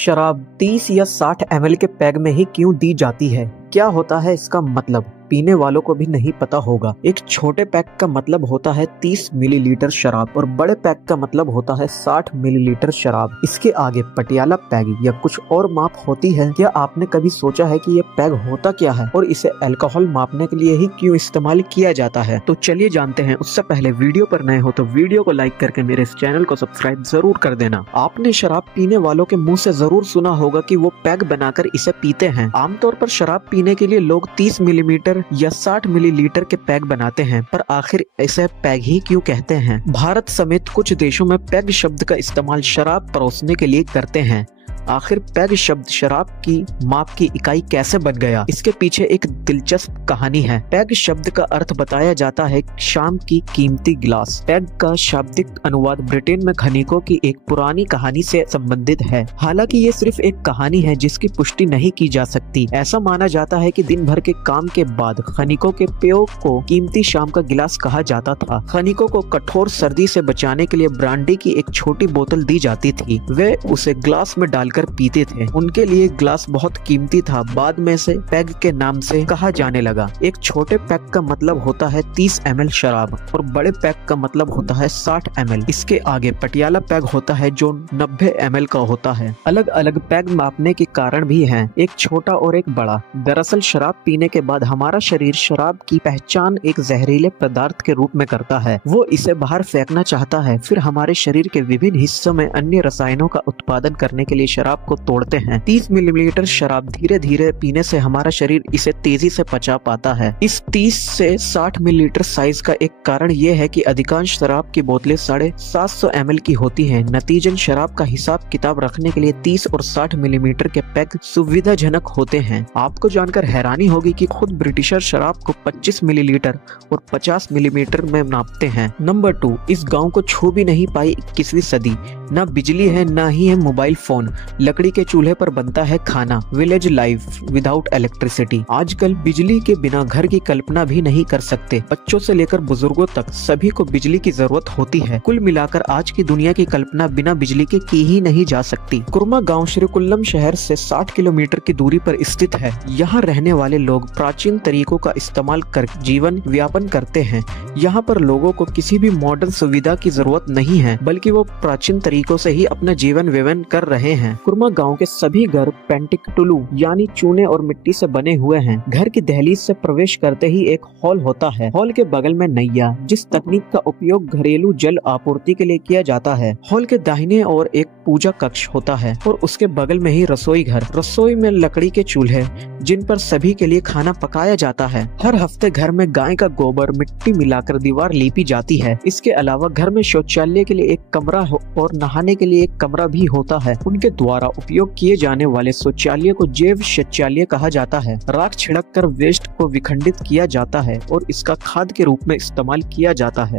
शराब 30 या 60 ml के पैग में ही क्यों दी जाती है? क्या होता है इसका मतलब? पीने वालों को भी नहीं पता होगा। एक छोटे पैक का मतलब होता है 30 मिलीलीटर शराब और बड़े पैक का मतलब होता है 60 मिलीलीटर शराब। इसके आगे पटियाला पैग या कुछ और माप होती है। क्या आपने कभी सोचा है कि ये पैग होता क्या है और इसे अल्कोहल मापने के लिए ही क्यों इस्तेमाल किया जाता है? तो चलिए जानते हैं। उससे पहले वीडियो पर नए हो तो वीडियो को लाइक करके मेरे इस चैनल को सब्सक्राइब जरूर कर देना। आपने शराब पीने वालों के मुँह से जरूर सुना होगा कि वो पैग बनाकर इसे पीते हैं। आमतौर पर शराब पीने के लिए लोग 30 मिलीलीटर या 60 मिलीलीटर के पैग बनाते हैं, पर आखिर इसे पैग ही क्यों कहते हैं? भारत समेत कुछ देशों में पैग शब्द का इस्तेमाल शराब परोसने के लिए करते हैं। आखिर पैग शब्द शराब की माप की इकाई कैसे बन गया? इसके पीछे एक दिलचस्प कहानी है। पैग शब्द का अर्थ बताया जाता है शाम की कीमती गिलास। पैग का शाब्दिक अनुवाद ब्रिटेन में खनिकों की एक पुरानी कहानी से संबंधित है। हालांकि ये सिर्फ एक कहानी है जिसकी पुष्टि नहीं की जा सकती। ऐसा माना जाता है कि दिन भर के काम के बाद खनिकों के पेय को कीमती शाम का गिलास कहा जाता था। खनिकों को कठोर सर्दी से बचाने के लिए ब्रांडी की एक छोटी बोतल दी जाती थी। वे उसे ग्लास में डालकर पीते थे। उनके लिए ग्लास बहुत कीमती था। बाद में से पैग के नाम से कहा जाने लगा। एक छोटे पैग का मतलब होता है 30 ml शराब और बड़े पैग का मतलब होता है 60 ml। इसके आगे पटियाला पैग होता है जो 90 ml का होता है। अलग अलग पैग मापने के कारण भी हैं, एक छोटा और एक बड़ा। दरअसल शराब पीने के बाद हमारा शरीर शराब की पहचान एक जहरीले पदार्थ के रूप में करता है। वो इसे बाहर फेंकना चाहता है। फिर हमारे शरीर के विभिन्न हिस्सों में अन्य रसायनों का उत्पादन करने के लिए शराब को तोड़ते हैं। 30 मिलीलीटर शराब धीरे धीरे पीने से हमारा शरीर इसे तेजी से पचा पाता है। इस 30 से 60 मिलीलीटर साइज का एक कारण ये है कि अधिकांश शराब की बोतलें 750 ml की होती हैं। नतीजन शराब का हिसाब किताब रखने के लिए 30 और 60 मिलीलीटर के पैग सुविधाजनक होते हैं। आपको जानकर हैरानी होगी कि खुद ब्रिटिशर शराब को 25 मिलीलीटर और 50 मिलीलीटर में नापते हैं। नंबर 2, इस गाँव को छू भी नहीं पाई 21वीं सदी। न बिजली है न ही है मोबाइल फोन। लकड़ी के चूल्हे पर बनता है खाना। Village life without electricity. आजकल बिजली के बिना घर की कल्पना भी नहीं कर सकते। बच्चों से लेकर बुजुर्गों तक सभी को बिजली की जरूरत होती है। कुल मिलाकर आज की दुनिया की कल्पना बिना बिजली के की ही नहीं जा सकती। कुरमा गांव श्रीकुल्लम शहर से 60 किलोमीटर की दूरी पर स्थित है। यहाँ रहने वाले लोग प्राचीन तरीकों का इस्तेमाल कर जीवन व्यापन करते हैं। यहाँ पर लोगों को किसी भी मॉडर्न सुविधा की जरूरत नहीं है, बल्कि वो प्राचीन तरीकों से ही अपना जीवन व्यवन कर रहे हैं। कुरमा गांव के सभी घर पेंटिकटुलू यानी चूने और मिट्टी से बने हुए हैं। घर की दहलीज से प्रवेश करते ही एक हॉल होता है। हॉल के बगल में नैया, जिस तकनीक का उपयोग घरेलू जल आपूर्ति के लिए किया जाता है। हॉल के दाहिने ओर एक पूजा कक्ष होता है और उसके बगल में ही रसोई घर। रसोई में लकड़ी के चूल्हे जिन पर सभी के लिए खाना पकाया जाता है। हर हफ्ते घर में गाय का गोबर मिट्टी मिलाकर दीवार लीपी जाती है। इसके अलावा घर में शौचालय के लिए एक कमरा और नहाने के लिए एक कमरा भी होता है। उनके द्वारा उपयोग किए जाने वाले शौचालय को जैव शौचालय कहा जाता है। राख छिड़क कर वेस्ट को विखंडित किया जाता है और इसका खाद के रूप में इस्तेमाल किया जाता है।